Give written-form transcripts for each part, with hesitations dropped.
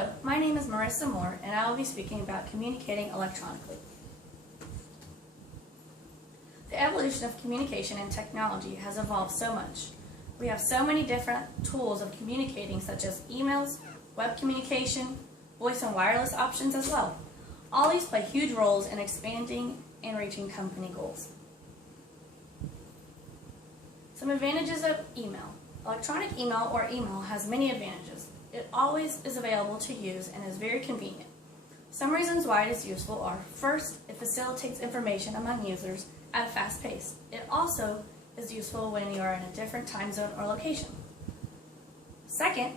Hello, my name is Marissa Moore, and I will be speaking about communicating electronically. The evolution of communication and technology has evolved so much. We have so many different tools of communicating, such as emails, web communication, voice and wireless options as well. All these play huge roles in expanding and reaching company goals. Some advantages of email. Electronic email or email has many advantages. It always is available to use and is very convenient. Some reasons why it is useful are, first, it facilitates information among users at a fast pace. It also is useful when you are in a different time zone or location. Second,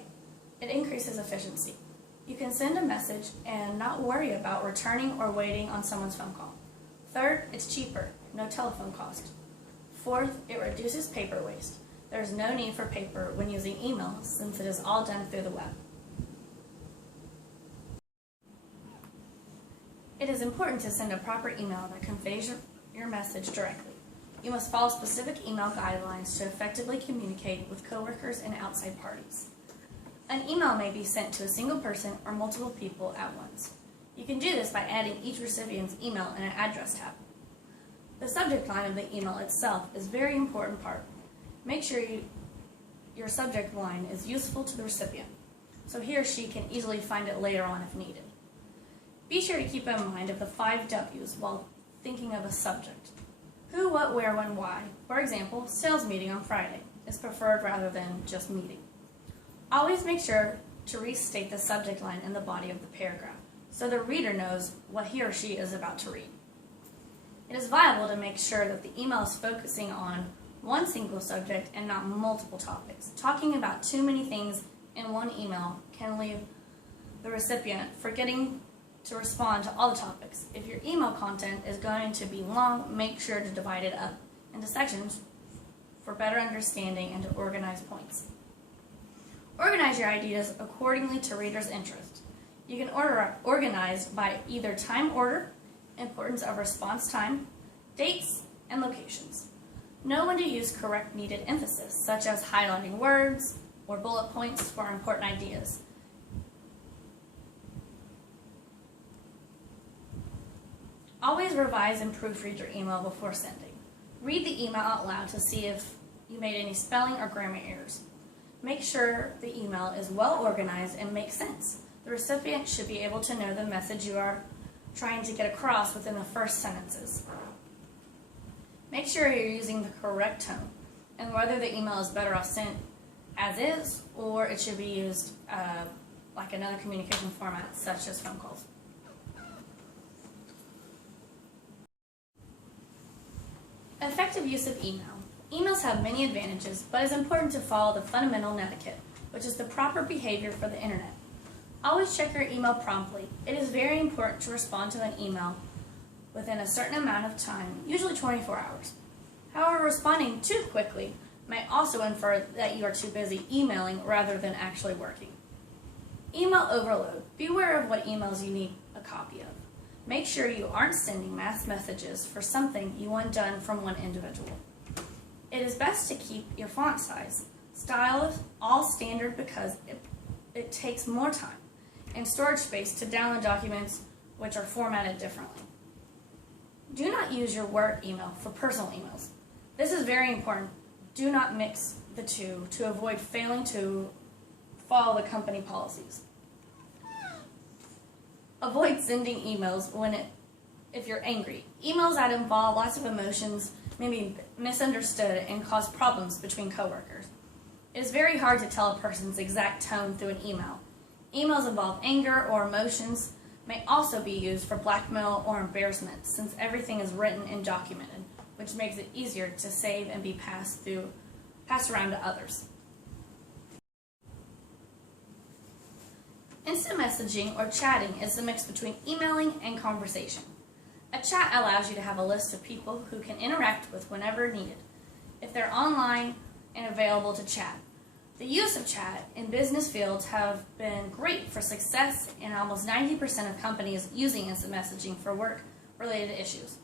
it increases efficiency. You can send a message and not worry about returning or waiting on someone's phone call. Third, it's cheaper, no telephone cost. Fourth, it reduces paper waste. There is no need for paper when using email since it is all done through the web. It is important to send a proper email that conveys your message directly. You must follow specific email guidelines to effectively communicate with coworkers and outside parties. An email may be sent to a single person or multiple people at once. You can do this by adding each recipient's email in an address tab. The subject line of the email itself is a very important part. Make sure your subject line is useful to the recipient, so he or she can easily find it later on if needed. Be sure to keep in mind of the 5 W's while thinking of a subject. Who, what, where, when, why. For example, sales meeting on Friday is preferred rather than just meeting. Always make sure to restate the subject line in the body of the paragraph, so the reader knows what he or she is about to read. It is vital to make sure that the email is focusing on one single subject and not multiple topics. Talking about too many things in one email can leave the recipient forgetting to respond to all the topics. If your email content is going to be long, make sure to divide it up into sections for better understanding and to organize points. Organize your ideas accordingly to readers' interest. You can organize by either time order, importance of response time, dates, and locations. Know when to use correct needed emphasis, such as highlighting words or bullet points for important ideas. Always revise and proofread your email before sending. Read the email out loud to see if you made any spelling or grammar errors. Make sure the email is well organized and makes sense. The recipient should be able to know the message you are trying to get across within the first sentences. Make sure you're using the correct tone and whether the email is better off sent as is or it should be used like another communication format such as phone calls. Effective use of email. Emails have many advantages, but it's important to follow the fundamental etiquette, which is the proper behavior for the internet. Always check your email promptly. It is very important to respond to an email within a certain amount of time, usually 24 hours. However, responding too quickly may also infer that you are too busy emailing rather than actually working. Email overload. Beware of what emails you need a copy of. Make sure you aren't sending mass messages for something you want done from one individual. It is best to keep your font size, style all standard because it takes more time and storage space to download documents which are formatted differently. Do not use your work email for personal emails. This is very important. Do not mix the two to avoid failing to follow the company policies. Avoid sending emails if you're angry. Emails that involve lots of emotions may be misunderstood and cause problems between coworkers. It is very hard to tell a person's exact tone through an email. Emails involve anger or emotions may also be used for blackmail or embarrassment since everything is written and documented, which makes it easier to save and be passed around to others. Instant messaging or chatting is the mix between emailing and conversation. A chat allows you to have a list of people who can interact with whenever needed, if they're online and available to chat. The use of chat in business fields have been great for success in almost 90% of companies using instant messaging for work-related issues.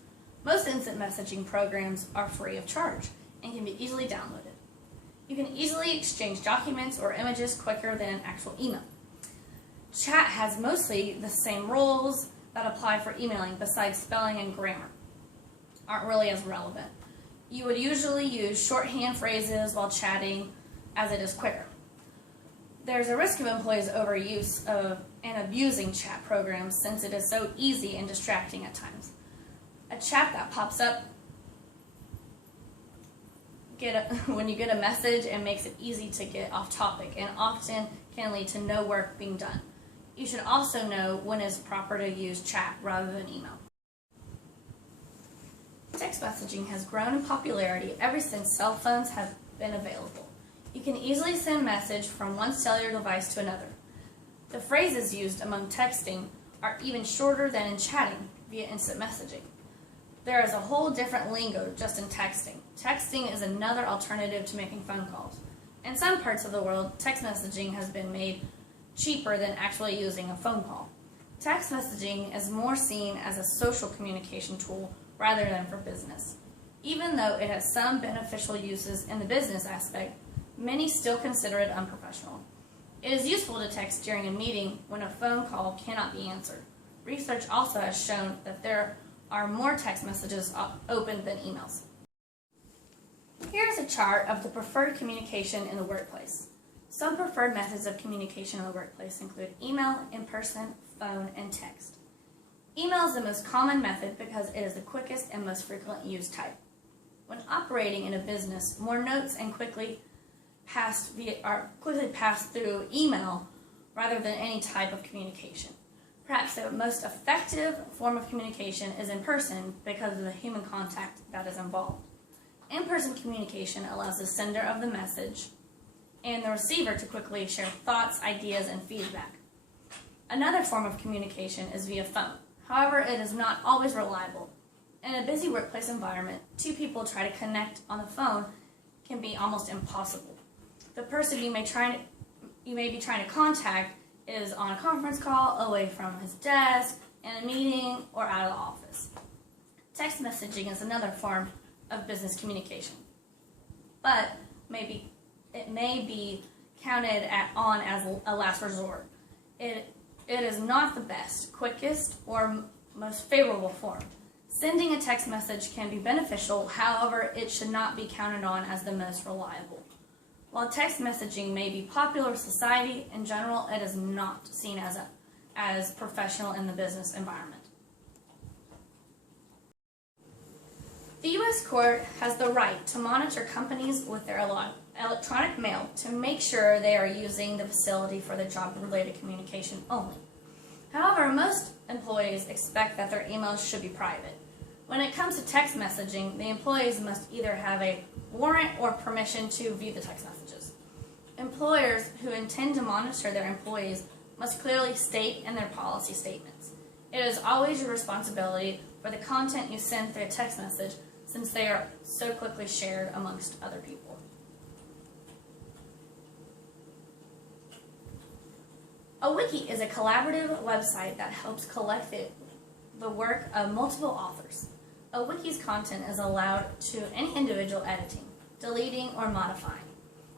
Most instant messaging programs are free of charge and can be easily downloaded. You can easily exchange documents or images quicker than an actual email. Chat has mostly the same rules that apply for emailing, besides spelling and grammar aren't really as relevant. You would usually use shorthand phrases while chatting, as it is quicker. There's a risk of employees overuse of and abusing chat programs since it is so easy and distracting at times. A chat that pops up when you get a message and makes it easy to get off topic and often can lead to no work being done. You should also know when it's proper to use chat rather than email. Text messaging has grown in popularity ever since cell phones have been available. You can easily send a message from one cellular device to another. The phrases used among texting are even shorter than in chatting via instant messaging. There is a whole different lingo just in texting. Texting is another alternative to making phone calls. In some parts of the world, text messaging has been made cheaper than actually using a phone call. Text messaging is more seen as a social communication tool rather than for business. Even though it has some beneficial uses in the business aspect, many still consider it unprofessional. It is useful to text during a meeting when a phone call cannot be answered. Research also has shown that there are more text messages opened than emails. Here is a chart of the preferred communication in the workplace. Some preferred methods of communication in the workplace include email, in-person, phone, and text. Email is the most common method because it is the quickest and most frequently used type. When operating in a business, more notes and quickly passed through email rather than any type of communication. Perhaps the most effective form of communication is in person because of the human contact that is involved. In-person communication allows the sender of the message and the receiver to quickly share thoughts, ideas, and feedback. Another form of communication is via phone. However, it is not always reliable. In a busy workplace environment, two people try to connect on the phone can be almost impossible. The person you may be trying to contact is on a conference call, away from his desk, in a meeting, or out of the office. Text messaging is another form of business communication, but it may be counted on as a last resort. It is not the best, quickest, or most favorable form. Sending a text message can be beneficial, however, it should not be counted on as the most reliable. While text messaging may be popular with society, in general, it is not seen as professional in the business environment. The U.S. court has the right to monitor companies with their electronic mail to make sure they are using the facility for the job-related communication only. However, most employees expect that their emails should be private. When it comes to text messaging, the employees must either have a warrant or permission to view the text messages. Employers who intend to monitor their employees must clearly state in their policy statements. It is always your responsibility for the content you send through a text message, since they are so quickly shared amongst other people. A wiki is a collaborative website that helps collect the work of multiple authors. A wiki's content is allowed to any individual editing, deleting, or modifying.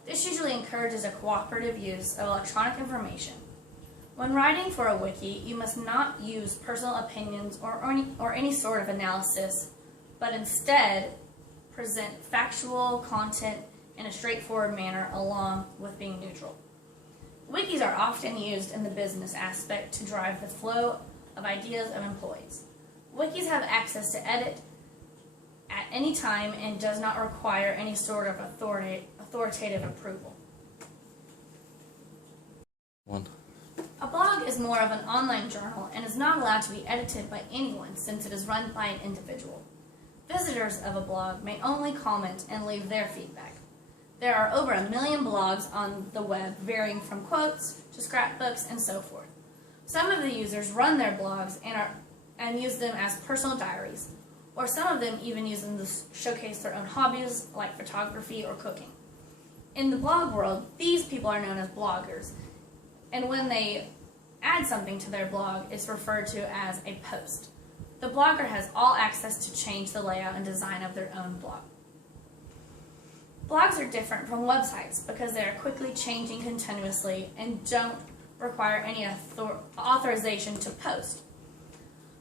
This usually encourages a cooperative use of electronic information. When writing for a wiki, you must not use personal opinions or any sort of analysis, but instead present factual content in a straightforward manner along with being neutral. Wikis are often used in the business aspect to drive the flow of ideas of employees. Wikis have access to edit at any time and does not require any sort of authoritative approval. A blog is more of an online journal and is not allowed to be edited by anyone since it is run by an individual. Visitors of a blog may only comment and leave their feedback. There are over 1 million blogs on the web, varying from quotes to scrapbooks and so forth. Some of the users run their blogs and use them as personal diaries, or some of them even use them to showcase their own hobbies like photography or cooking. In the blog world, these people are known as bloggers, and when they add something to their blog, it's referred to as a post. The blogger has all access to change the layout and design of their own blog. Blogs are different from websites because they are quickly changing continuously and don't require any authorization to post.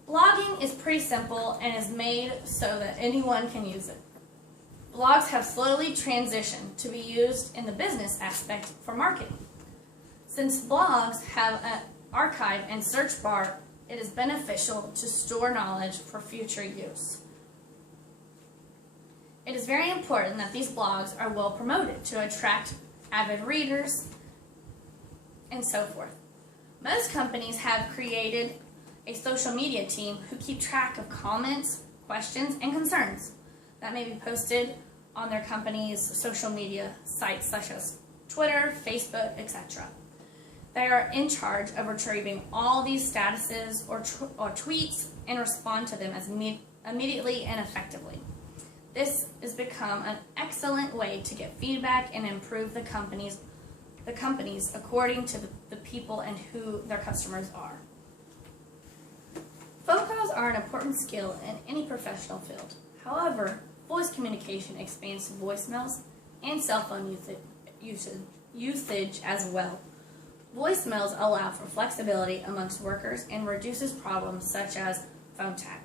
Blogging is pretty simple and is made so that anyone can use it. Blogs have slowly transitioned to be used in the business aspect for marketing. Since blogs have an archive and search bar, it is beneficial to store knowledge for future use. It is very important that these blogs are well promoted to attract avid readers and so forth. Most companies have created a social media team who keep track of comments, questions, and concerns that may be posted on their company's social media sites such as Twitter, Facebook, etc. They are in charge of retrieving all these statuses or tweets and respond to them as immediately and effectively. This has become an excellent way to get feedback and improve the companies according to the people and who their customers are. Phone calls are an important skill in any professional field. However, voice communication expands to voicemails and cell phone usage as well. Voicemails allow for flexibility amongst workers and reduces problems such as phone tag.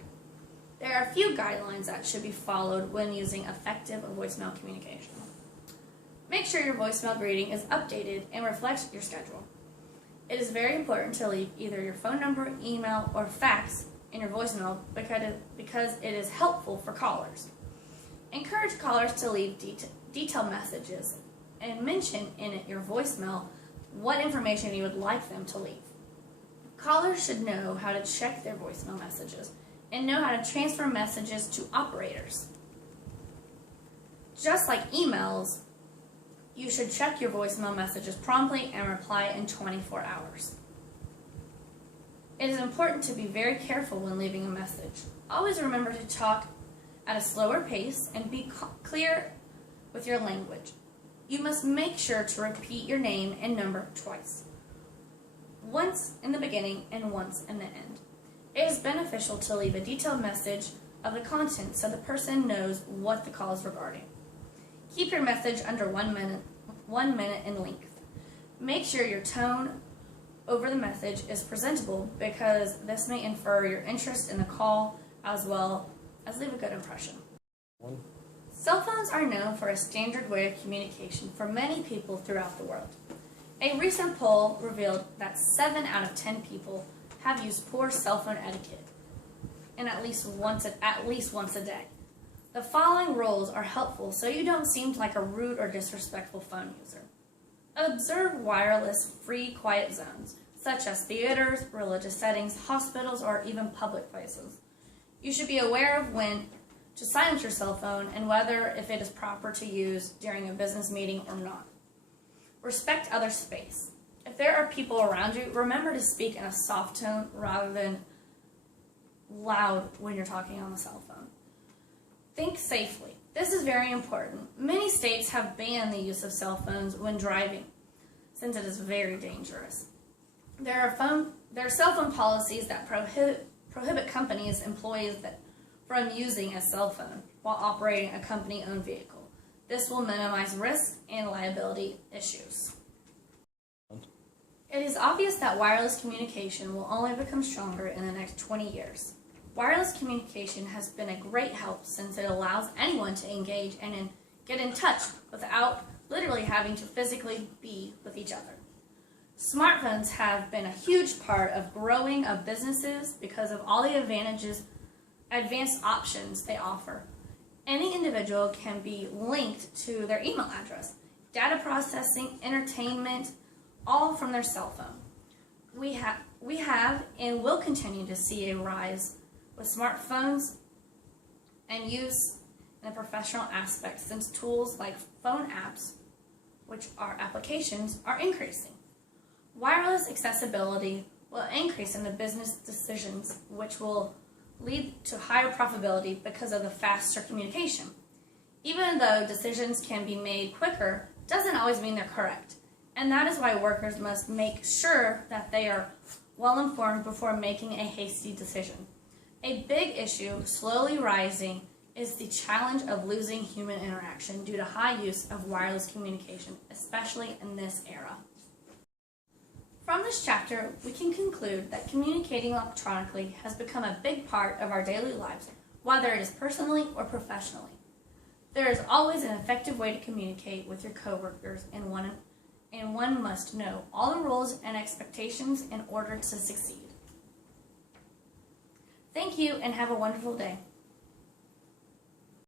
There are a few guidelines that should be followed when using effective voicemail communication. Make sure your voicemail greeting is updated and reflects your schedule. It is very important to leave either your phone number, email, or fax in your voicemail because it is helpful for callers. Encourage callers to leave detailed messages and mention in it your voicemail what information you would like them to leave. Callers should know how to check their voicemail messages and know how to transfer messages to operators. Just like emails, you should check your voicemail messages promptly and reply in 24 hours. It is important to be very careful when leaving a message. Always remember to talk at a slower pace and be clear with your language. You must make sure to repeat your name and number twice, once in the beginning and once in the end. It is beneficial to leave a detailed message of the content so the person knows what the call is regarding. Keep your message under 1 minute in length. Make sure your tone over the message is presentable because this may infer your interest in the call as well as leave a good impression. Cell phones are known for a standard way of communication for many people throughout the world. A recent poll revealed that 7 out of 10 people have used poor cell phone etiquette and at least once a day. The following rules are helpful so you don't seem like a rude or disrespectful phone user. Observe wireless free quiet zones, such as theaters, religious settings, hospitals, or even public places. You should be aware of when to silence your cell phone and whether if it is proper to use during a business meeting or not. Respect other space. If there are people around you, remember to speak in a soft tone rather than loud when you're talking on the cell phone. Think safely. This is very important. Many states have banned the use of cell phones when driving, since it is very dangerous. There are cell phone policies that prohibit companies' employees from using a cell phone while operating a company-owned vehicle. This will minimize risk and liability issues. It is obvious that wireless communication will only become stronger in the next 20 years. Wireless communication has been a great help since it allows anyone to engage and get in touch without literally having to physically be with each other. Smartphones have been a huge part of growing of businesses because of all the advanced options they offer. Any individual can be linked to their email address, data processing, entertainment, all from their cell phone. We have and will continue to see a rise with smartphones and use in a professional aspect since tools like phone apps, which are applications, are increasing. Wireless accessibility will increase in the business decisions, which will lead to higher profitability because of the faster communication. Even though decisions can be made quicker, doesn't always mean they're correct. And that is why workers must make sure that they are well informed before making a hasty decision. A big issue slowly rising is the challenge of losing human interaction due to high use of wireless communication, especially in this era. From this chapter, we can conclude that communicating electronically has become a big part of our daily lives, whether it is personally or professionally. There is always an effective way to communicate with your coworkers, and one must know all the rules and expectations in order to succeed. Thank you, and have a wonderful day.